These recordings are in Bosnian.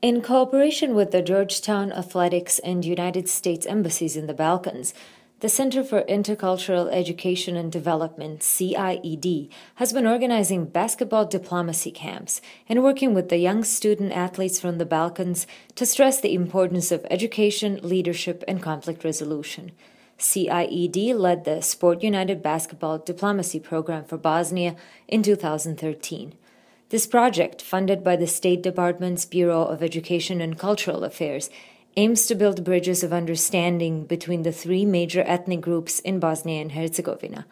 In cooperation with the Georgetown Athletics and United States Embassies in the Balkans, the Center for Intercultural Education and Development, CIED, has been organizing basketball diplomacy camps and working with the young student athletes from the Balkans to stress the importance of education, leadership, and conflict resolution. CIED led the SportUnited Basketball Diplomacy Program for Bosnia in 2013. This project, funded by the State Department's Bureau of Education and Cultural Affairs, aims to build bridges of understanding between the three major ethnic groups in Bosnia and Herzegovina.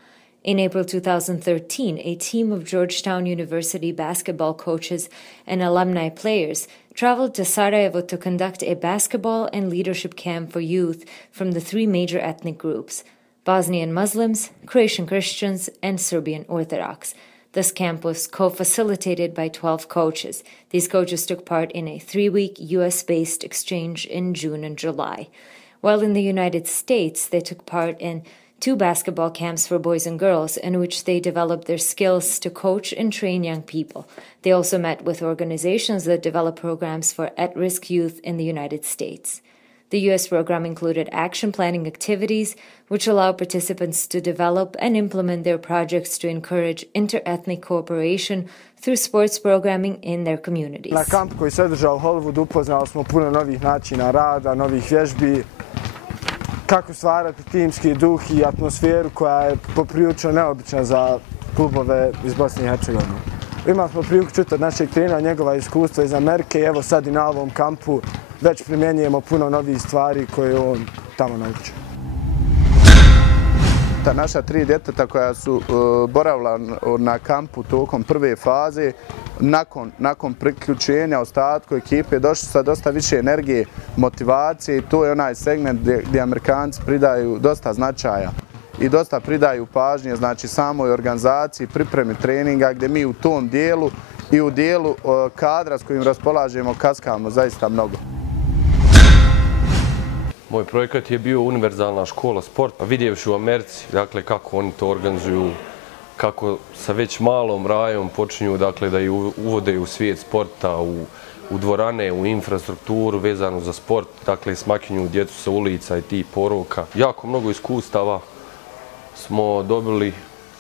In April 2013, a team of Georgetown University basketball coaches and alumni players traveled to Sarajevo to conduct a basketball and leadership camp for youth from the three major ethnic groups: Bosnian Muslims, Croatian Christians, and Serbian Orthodox. This camp was co-facilitated by 12 coaches. These coaches took part in a 3-week U.S.-based exchange in June and July. While in the United States, they took part in 2 basketball camps for boys and girls in which they developed their skills to coach and train young people. They also met with organizations that develop programs for at-risk youth in the United States. The U.S. program included action planning activities, which allow participants to develop and implement their projects to encourage inter-ethnic cooperation through sports programming in their communities. Na kamp koji se održao u Hollywoodu upoznali smo puno novih načina rada, novih vježbi, kako stvarati timski duh i atmosferu koja je poprilično neobična za klubove iz Bosne i Hercegovine. Imali smo priliku čuti od našeg trenera njegova iskustva iz Amerike i evo sad i na ovom kampu već primjenjujemo puno novih stvari koje on tamo naučio. Ta naša 3 djeteta koja su boravila na kampu tokom prve faze, nakon priključenja ostatku ekipe došli sa dosta više energije, motivacije i to je onaj segment gdje Amerikanci pridaju dosta značaja i dosta pridaju pažnje, znači samoj organizaciji, pripremi treninga gdje mi u tom dijelu i u dijelu kadra s kojim raspolažemo kaskamo zaista mnogo. Moj projekat je bio univerzalna škola sporta. Vidjevši u Americi, dakle, kako oni to organizuju, kako sa već malom rajom počinju, dakle, da ju uvode u svijet sporta, u dvorane, u infrastrukturu vezanu za sport, dakle, smakinju djecu sa ulica i tih poroka. Jako mnogo iskustava smo dobili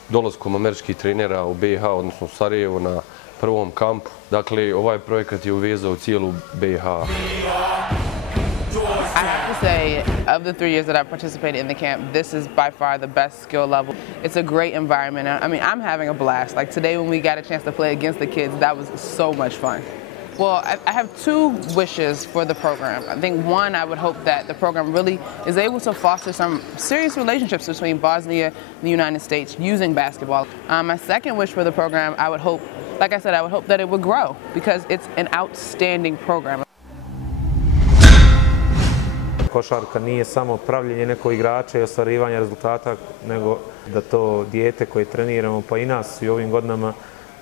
dolaskom američkih trenera u BiH, odnosno u Sarajevo na prvom kampu. Dakle, ovaj projekat je uvezao cijelu BiH. I have to say, of the 3 years that I've participated in the camp, this is by far the best skill level. It's a great environment. I mean, I'm having a blast. Like today when we got a chance to play against the kids, that was so much fun. Well, I have 2 wishes for the program. I think one, I would hope that the program really is able to foster some serious relationships between Bosnia and the United States using basketball. My second wish for the program, I would hope, like I said, I would hope that it would grow because it's an outstanding program. Košarka nije samo pravljenje nekog igrača i ostvarivanje rezultata, nego da to dijete koje treniramo, pa i nas i ovim godinama,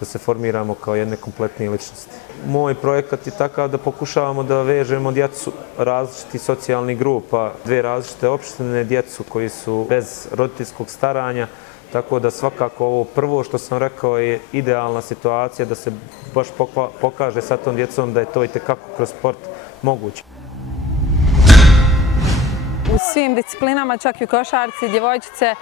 da se formiramo kao jedne kompletne ličnosti. Moj projekat je takav da pokušavamo da vežemo djecu različitih socijalnih grupa, 2 različite opštine, djecu koji su bez roditeljskog staranja, tako da svakako ovo prvo što sam rekao je idealna situacija da se baš pokaže sa tom djecom da je to itekako kroz sport moguće. U svim disciplinama, čak i u košarci, djevojčice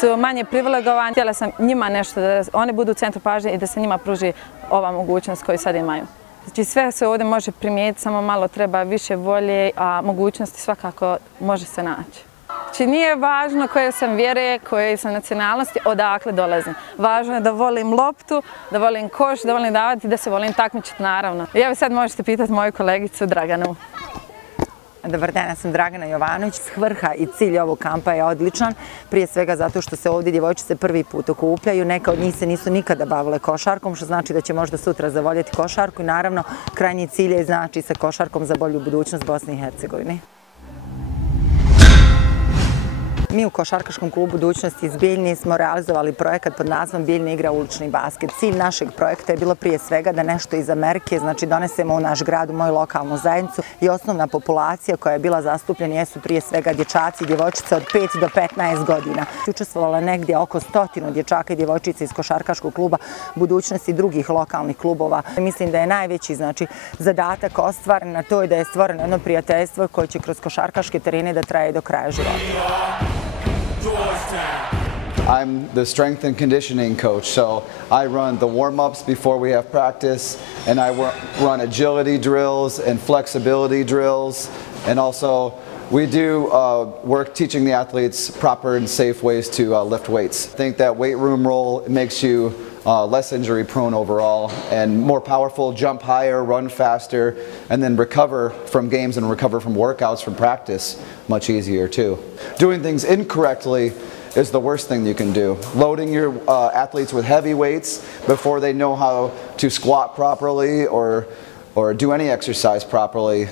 su manje privilegovane. Htjela sam njima nešto, da one budu u centru pažnje i da se njima pruži ova mogućnost koju sad imaju. Znači sve se ovdje može primijetiti, samo malo treba više volje, a mogućnosti svakako može se naći. Znači nije važno koje sam vjere, koje sam nacionalnosti, odakle dolazim. Važno je da volim loptu, da volim koš, da volim davati i da se volim takmičiti naravno. I evo sad možete pitati moju kolegicu Draganu. Dobar dan, ja sam Dragana Jovanović. Svrha i cilj ovog kampa je odličan, prije svega zato što se ovdje djevojčice prvi put okupljaju. Neka od njih se nisu nikada bavile košarkom, što znači da će možda sutra zavoljeti košarku i naravno krajnji cilj je znači sa košarkom za bolju budućnost Bosne i Hercegovine. Mi u Košarkaškom klubu Budućnosti iz Bijeljine smo realizovali projekat pod nazvom Bijeljina igra ulični basket. Cilj našeg projekta je bilo prije svega da nešto iz Amerike, znači donesemo u naš grad, u moju lokalnu zajednicu, i osnovna populacija koja je bila zastupljena jesu prije svega dječaci i djevojčice od 5 do 15 godina. Učestvovalo negdje oko 100 dječaka i djevojčica iz Košarkaškog kluba Budućnosti i drugih lokalnih klubova. Mislim da je najveći zadatak ostvaren na to i da je stvoreno jedno prijateljstvo koje će kroz košarkaške terene da traje do kraja života. I'm the strength and conditioning coach, so I run the warm-ups before we have practice, and I run agility drills and flexibility drills, and also we do work teaching the athletes proper and safe ways to lift weights. I think that weight room role makes you less injury prone overall and more powerful, jump higher, run faster, and then recover from games and recover from workouts from practice much easier too. Doing things incorrectly is the worst thing you can do. Loading your athletes with heavy weights before they know how to squat properly or do any exercise properly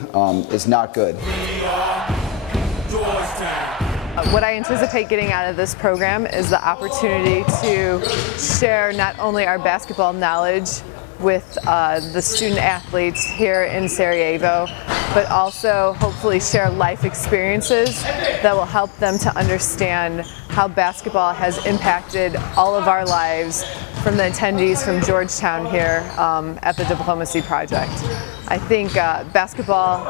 is not good. What I anticipate getting out of this program is the opportunity to share not only our basketball knowledge with the student athletes here in Sarajevo, but also hopefully share life experiences that will help them to understand how basketball has impacted all of our lives from the attendees from Georgetown here at the Diplomacy Project. I think basketball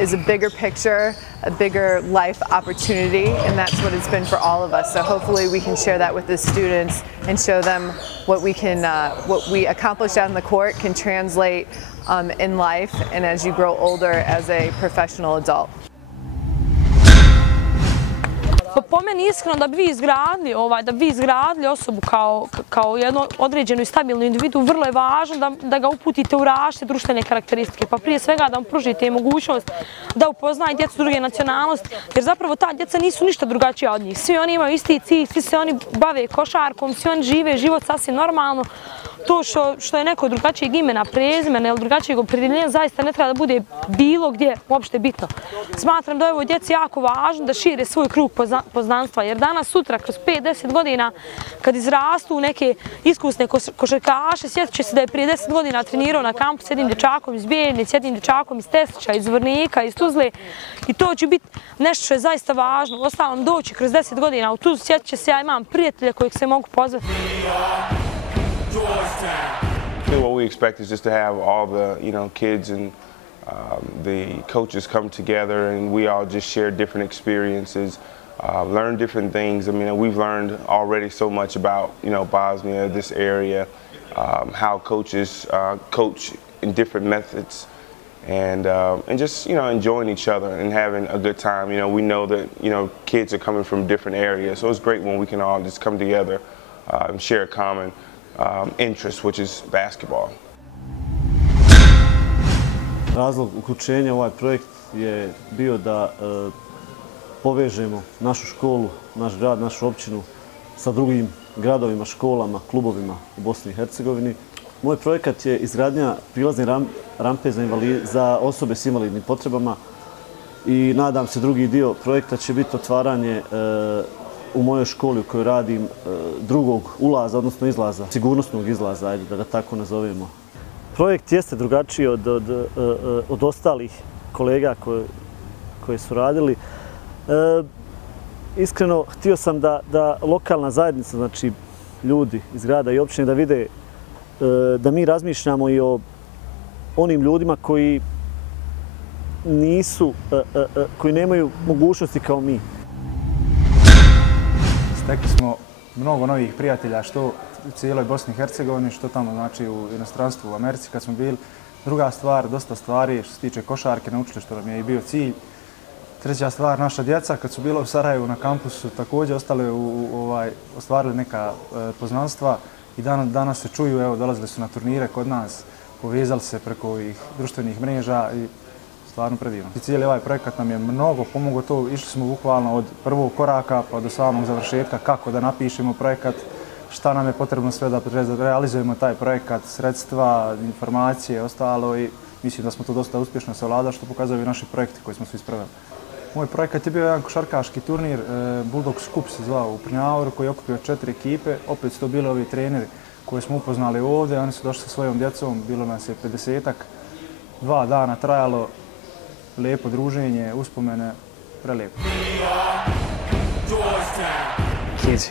is a bigger picture, a bigger life opportunity, and that's what it's been for all of us. So hopefully we can share that with the students and show them what we accomplish out on the court can translate in life and as you grow older as a professional adult. Po meni iskreno da bi vi izgradili osobu kao jednu određenu i stabilnu individu, vrlo je važno da ga uputite u različite društvene karakteristike. Pa prije svega da mu pružite mogućnost da upoznaje djecu druge nacionalnosti, jer zapravo ta djeca nisu ništa drugačija od njih. Svi oni imaju isti cilj, svi se oni bave košarkom, svi oni žive život sasvim normalno. To što je neko drugačijeg imena, prezimena ili drugačijeg opredjeljenja zaista ne treba da bude bilo gdje uopšte bitno. Smatram da je ovoj djeci jako važno da šire svoj krug poznanstva, jer danas, sutra, kroz 5-10 godina, kad izrastu u neke iskusne košarkaše, sjetit će se da je prije 10 godina trenirao na kampu s jednim dječakom iz Bijeljine, s jednim dječakom iz Teslića, iz Zvornika, iz Tuzle, i to će biti nešto što je zaista važno. Uostalom, doći kroz 10 godina u Tuzlu, sjetit će se, ja imam prijatelja kojeg se mogu pozvati. What we expect is just to have all the kids and the coaches come together, and we all just share different experiences, learn different things. I mean, we've learned already so much about Bosnia, this area, how coaches coach in different methods, and just enjoying each other and having a good time. We know that kids are coming from different areas, so it's great when we can all just come together and share a common interest, which is basketball. Razlog uključenja u ovaj projekt je bio da povežemo našu školu, naš grad, našu općinu sa drugim gradovima, školama, klubovima u Bosni i Hercegovini. Moj projekat je izgradnja prilazne rampe za osobe s invalidnim potrebama i nadam se drugi dio projekta će biti otvaranje u mojoj školi u kojoj radim drugog ulaza, odnosno izlaza, sigurnosnog izlaza, ajde da ga tako nazovemo. Projekt jeste drugačiji od ostalih kolega koji su radili. Iskreno, htio sam da lokalna zajednica, znači ljudi iz grada i općine, da vide da mi razmišljamo i o onim ljudima koji nemaju mogućnosti kao mi. Stekli smo mnogo novih prijatelja, što u cijeloj Bosni i Hercegovini, što tamo znači u inostranstvu, u Americi kad smo bili. Druga stvar, dosta stvari što se tiče košarke, naučili što nam je i bio cilj. Treća stvar, naša djeca kad su bila u Sarajevu na kampusu također ostvarili neka poznanstva i danas se čuju, evo dolazili su na turnire kod nas, povezali se preko ovih društvenih mreža i stvarno predivno. Cijeli ovaj projekat nam je mnogo pomogao to, išli smo bukvalno od prvog koraka pa do samog završetka kako da napišemo projekat, šta nam je potrebno sve da realizujemo taj projekat, sredstva, informacije, ostalo i mislim da smo to dosta uspješno savladali što pokazuju i naši projekti koji smo svi sproveli. Moj projekat je bio jedan košarkaški turnir, Bulldog Skup se zvao u Prnjavoru, koji je okupio 4 ekipe. Opet su to bili ovi treneri koje smo upoznali ovdje, oni su došli sa svojom djecom, bilo nas je 50-ak. 2 dana trajalo, lijepo druženje, uspomene, prelijepo. Kids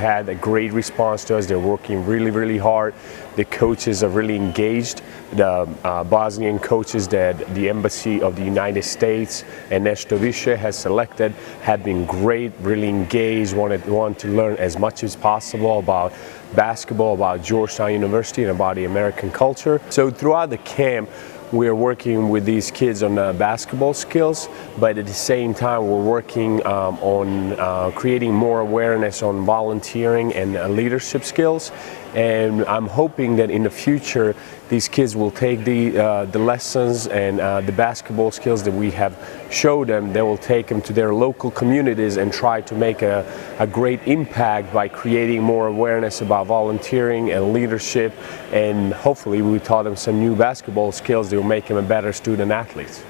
had a great response to us. They're working really hard. The coaches are really engaged. The Bosnian coaches that the Embassy of the United States and nešto više has selected have been great, really engaged, want to learn as much as possible about basketball, about Georgetown University and about the American culture. So throughout the camp, we are working with these kids on basketball skills, but at the same time we're working on creating more awareness on volunteering and leadership skills. And I'm hoping that in the future these kids will take the lessons and the basketball skills that we have showed them, they will take them to their local communities and try to make a great impact by creating more awareness about volunteering and leadership, and hopefully we taught them some new basketball skills that will make them a better student athlete.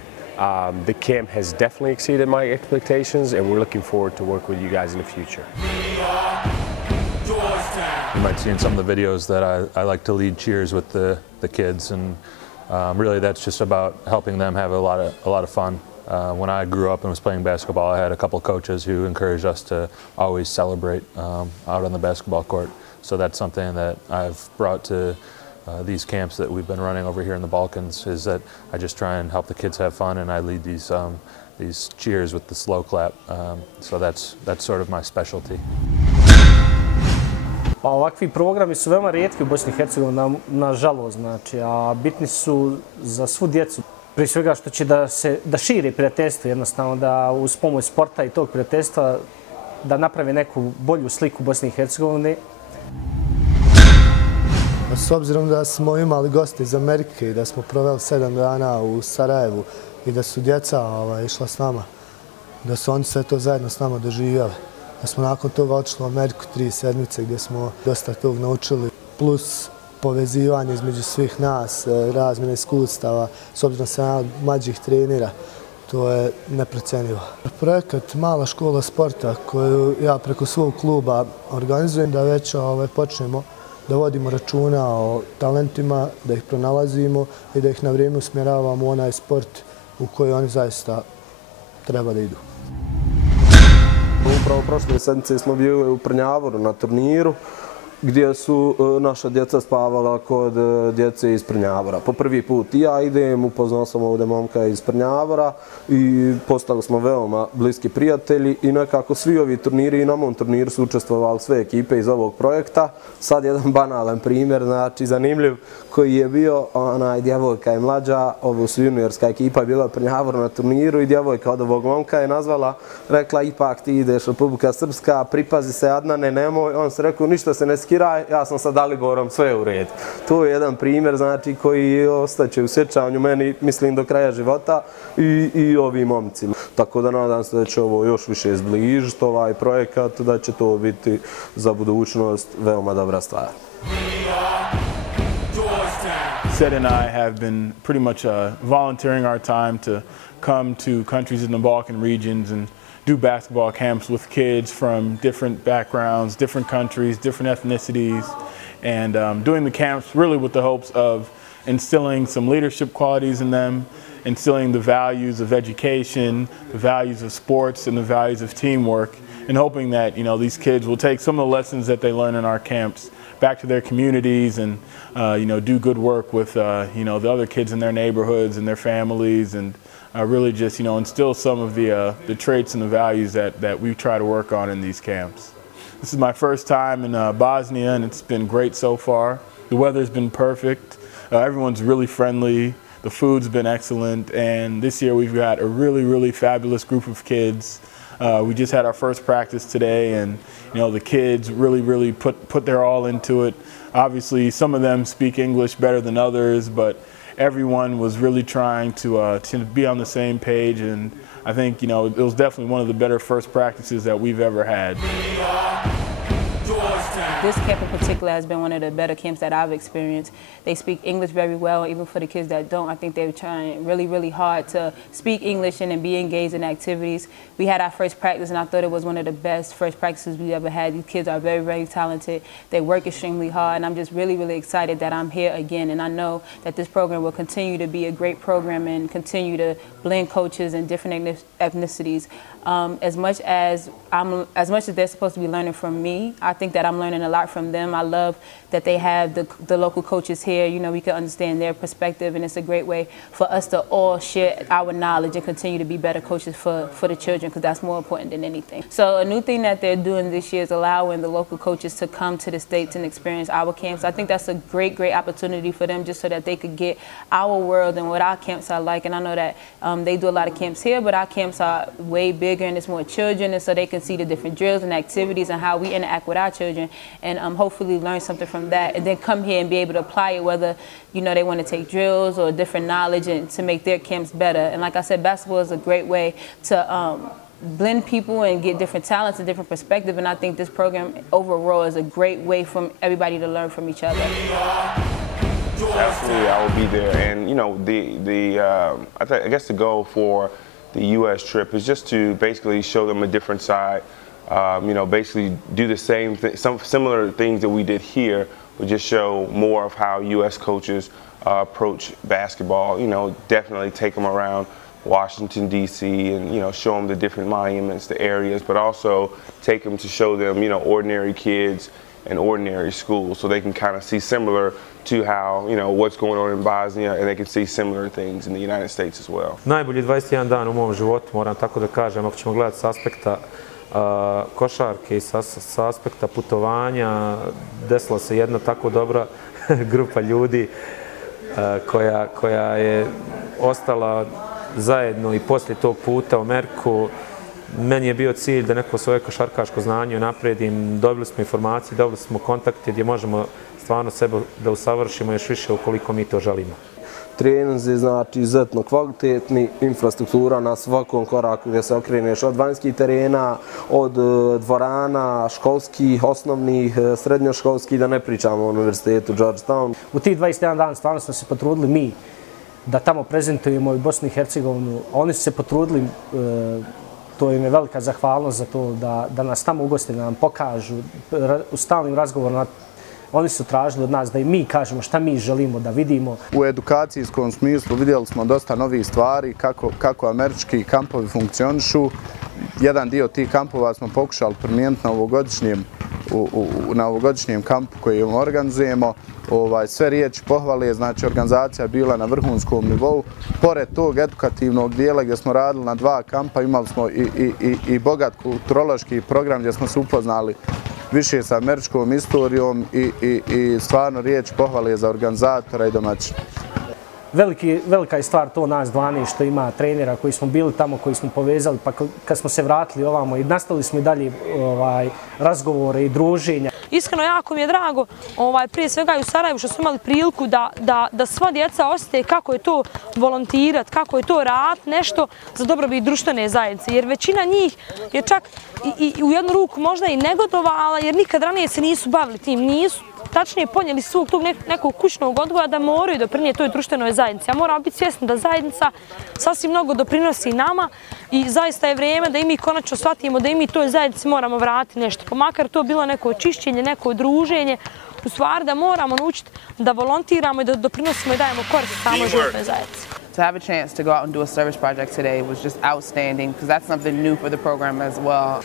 The camp has definitely exceeded my expectations, and we're looking forward to work with you guys in the future. You might see in some of the videos that I like to lead cheers with the kids, and really that's just about helping them have a lot of fun. When I grew up and was playing basketball, I had a couple coaches who encouraged us to always celebrate out on the basketball court. So that's something that I've brought to these camps that we've been running over here in the Balkans, is that I just try and help the kids have fun, and I lead these cheers with the slow clap. So that's sort of my specialty. Pa ovakvi programi su veoma rijetki u Bosni i Hercegovini, nažalost, znači, a bitni su za svu djecu. Prije svega što će da širi prijateljstvo, jednostavno da uz pomoć sporta i tog prijateljstva da napravi neku bolju sliku Bosne i Hercegovine. S obzirom da smo imali goste iz Amerike i da smo proveli 7 dana u Sarajevu i da su djeca išla s nama, da su oni sve to zajedno s nama doživjeli. Da smo nakon toga otišli u Ameriku 3 sedmice gdje smo dosta tog naučili, plus povezivanje između svih nas, razmjene iskustava, s obzirom da sam jedan od mlađih trenera, to je neprocjenjivo. Projekat Mala škola sporta koju ja preko svog kluba organizujem, da već počnemo da vodimo računa o talentima, da ih pronalazimo i da ih na vrijeme usmjeravamo u onaj sport u koji oni zaista treba da idu. Upravo prošle sedmice smo bili u Prnjavoru na turniru gdje su naša djeca spavala kod djece iz Prnjavora. Po prvi put i ja idem, upoznao sam ovdje momka iz Prnjavora i postali smo veoma bliski prijatelji i nekako svi ovi turniri i na mom turniru su učestvovali sve ekipe iz ovog projekta. Sad jedan banalan primjer, znači zanimljiv, koji je bio djevojka je mlađa, ovo su juniorska ekipa je bila u Prnjavoru na turniru i djevojka od ovog momka je nazvala, rekla ipak ti ideš Republika Srpska, pripazi se Adnane, nemoj, on se rekao ništa se ne skiraj, ja sam sa Daliborom, sve je u redu. To je jedan primjer, znači, koji ostaće u sjećanju meni, mislim, do kraja života i ovim momcima. Tako da nadam se da će ovo još više zbližiti ovaj projekat, da će to biti za budućnost veoma dobra stvar. Sed and I have been pretty much volunteering our time to come to countries in the Balkan regions and do basketball camps with kids from different backgrounds, different countries, different ethnicities, and doing the camps really with the hopes of instilling some leadership qualities in them, instilling the values of education, the values of sports, and the values of teamwork, and hoping that, you know, these kids will take some of the lessons that they learn in our camps back to their communities and, you know, do good work with, you know, the other kids in their neighborhoods and their families, and really just, you know, instill some of the traits and the values that we try to work on in these camps. This is my first time in Bosnia, and it's been great so far. The weather's been perfect. Everyone's really friendly. The food's been excellent, and this year we've got a really fabulous group of kids. We just had our first practice today, and you know, the kids really put their all into it. Obviously, some of them speak English better than others, but everyone was really trying to be on the same page, and I think, you know, it was definitely one of the better first practices that we've ever had. This camp in particular has been one of the better camps that I've experienced. They speak English very well, even for the kids that don't. I think they're trying really, really hard to speak English and be engaged in activities. We had our first practice, and I thought it was one of the best first practices we ever had. These kids are very, very talented. They work extremely hard, and I'm just really, really excited that I'm here again. And I know that this program will continue to be a great program and continue to blend coaches and different ethnicities. As much as they're supposed to be learning from me, I think that I'm learning a lot from them. I love that they have the local coaches here. You know, we can understand their perspective, and it's a great way for us to all share our knowledge and continue to be better coaches for the children, because that's more important than anything. So a new thing that they're doing this year is allowing the local coaches to come to the States and experience our camps. I think that's a great, great opportunity for them, just so that they could get our world and what our camps are like. And I know that they do a lot of camps here, but our camps are way bigger and it's more children, and so they can see the different drills and activities and how we interact with our children, and hopefully learn something from that, and then come here and be able to apply it, whether, you know, they want to take drills or different knowledge and to make their camps better. And like I said, basketball is a great way to blend people and get different talents and different perspective, and I think this program overall is a great way for everybody to learn from each other. Absolutely, I will be there, and you know, I guess the goal for the U.S. trip is just to basically show them a different side. You know, basically do the same some similar things that we did here, but just show more of how U.S. coaches approach basketball. You know, definitely take them around Washington, D.C., and, you know, show them the different monuments, the areas, but also take them to show them, you know, ordinary kids and ordinary schools, so they can kind of see similar to how, you know, what's going on in Bosnia, and they can see similar things in the United States as well. Najbolji 21 dan u mom životu, moram tako da kažem, ako ćemo gledati s aspekta košarke i s aspekta putovanja, desila se jedna tako dobra grupa ljudi koja je ostala zajedno i poslije tog puta u Ameriku. Meni je bio cilj da neko svoje košarkaško znanje napredim. Dobili smo informacije, dobili smo kontakte gdje možemo stvarno sebe da usavršimo još više ukoliko mi to želimo. Treninzi, znači, izuzetno kvalitetni, infrastruktura na svakom koraku gdje se okreneš, od vanjskih terena, od dvorana, školskih, osnovnih, srednjoškolskih, da ne pričamo o univerzitetu Georgetown. U tih 21 dana stvarno smo se potrudili mi da tamo prezentujemo i Bosnu i Hercegovinu. Oni su se potrudili, to im je velika zahvalnost za to da nas tamo ugoste, da nam pokažu u stalnim razgovorima. Oni su tražili od nas da i mi kažemo šta mi želimo da vidimo. U edukacijskom smislu vidjeli smo dosta novih stvari, kako američki kampovi funkcionišu. Jedan dio tih kampova smo pokušali primijeniti na ovogodišnjem kampu koji organizujemo. Sve riječi pohvale, znači organizacija je bila na vrhunskom nivou. Pored tog edukativnog dijela gdje smo radili na 2 kampa, imali smo i bogat kulturološki program gdje smo se upoznali više sa američkom istorijom i stvarno riječi pohvale za organizatora i domaćina. Velika je stvar to nas 12 što ima trenera koji smo bili tamo, koji smo povezali, pa kad smo se vratili ovamo i nastavili smo i dalje razgovore i druženja. Iskreno, jako mi je drago, prije svega i u Sarajevu, što smo imali priliku da sva djeca osjete kako je to volontirati, kako je to raditi nešto za dobrobit društvene zajednice. Jer većina njih je čak i u jednu ruku možda i negodovala, jer nikad ranije se nisu bavili tim, nisu. Tačnije ponijeli svog tog nekog kućnog odgoja da moraju doprinijeti toj društvenoj zajednici. Ja moram biti svjesna da zajednica sasvim mnogo doprinosi nama i zaista je vrijeme da i mi konačno shvatimo da i mi toj zajednici moramo vratiti nešto. Pa makar to bilo neko očišćenje, neko druženje, u stvari da moramo naučiti da volontiramo i da doprinosimo i dajemo korist samoj životnoj zajednici. To have a chance to go out and do a service project today was just outstanding, because that's something new for the program as well.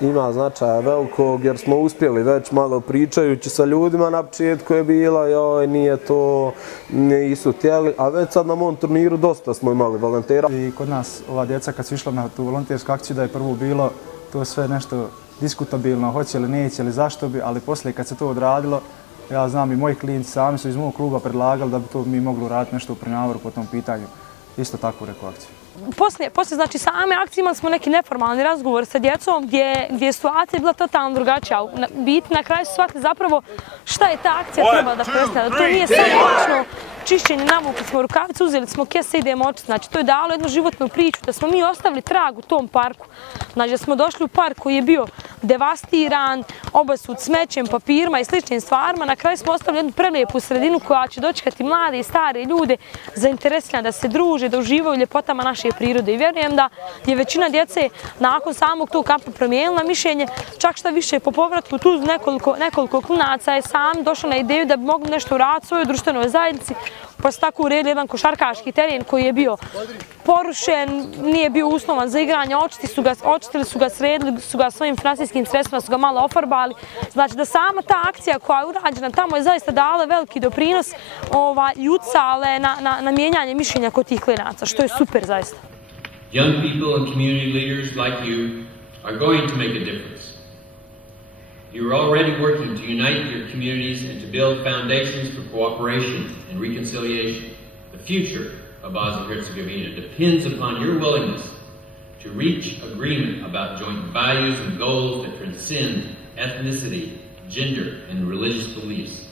Ima značaja velikog, jer smo uspjeli već malo pričajući sa ljudima na početku je bila, joj, nije to, nisu htjeli, a već sad na mom turniru dosta smo imali volontera. I kod nas ova djeca kad su išla na tu volontersku akciju da je prvo bilo to sve nešto diskutabilno, hoće li, neće li, zašto bi, ali poslije kad se to odradilo, ja znam i moji klijenti sami su iz mog kluba predlagali da bi to mi mogli uraditi nešto u Prnjavoru po tom pitanju. Isto takvu neku akciju. Poslije znači, same akcije imali smo neki neformalni razgovor sa djecom gdje je situacija bila totalno drugačija. Biti na kraju su shvatili zapravo šta je ta akcija trebala da predstavlja. To nije samo čišćenje, navukli smo rukavice, uzeli smo kese i idemo očiti. Znači, to je dalo jednu životnu priču da smo mi ostavili trag u tom parku. Znači, da smo došli u park koji je bio devastiran, obasut smećem, papirima i sličnim stvarima. Na kraju smo ostavili jednu prelijepu sredinu koja će dočekati mlade i stare ljude zainteresirane da se druže, da uživaju u ljepotama naše prirode. I vjerujem da je većina djece nakon samog tog kampa promijenila mišljenje, čak šta više po povratku tu nekoliko klinaca je sam došao na ideju da bi mogli nešto uraditi svojoj društvenoj zajednici, pa su tako uredili jedan košarkaški teren koji je bio porušen, nije bio uslovan za igranje, očistili su ga, sredili su ga svojim finansijskim sredstvima, su ga malo ofarbali. Znači da sama ta akcija koja je urađena tamo je zaista dala veliki doprinos i ucale na mijenjanje mišljenja kod tih klinaca, što je super zaista. Young people and community leaders like you are going to make a difference. You are already working to unite your communities and to build foundations for cooperation and reconciliation. The future of Bosnia-Herzegovina depends upon your willingness to reach agreement about joint values and goals that transcend ethnicity, gender, and religious beliefs.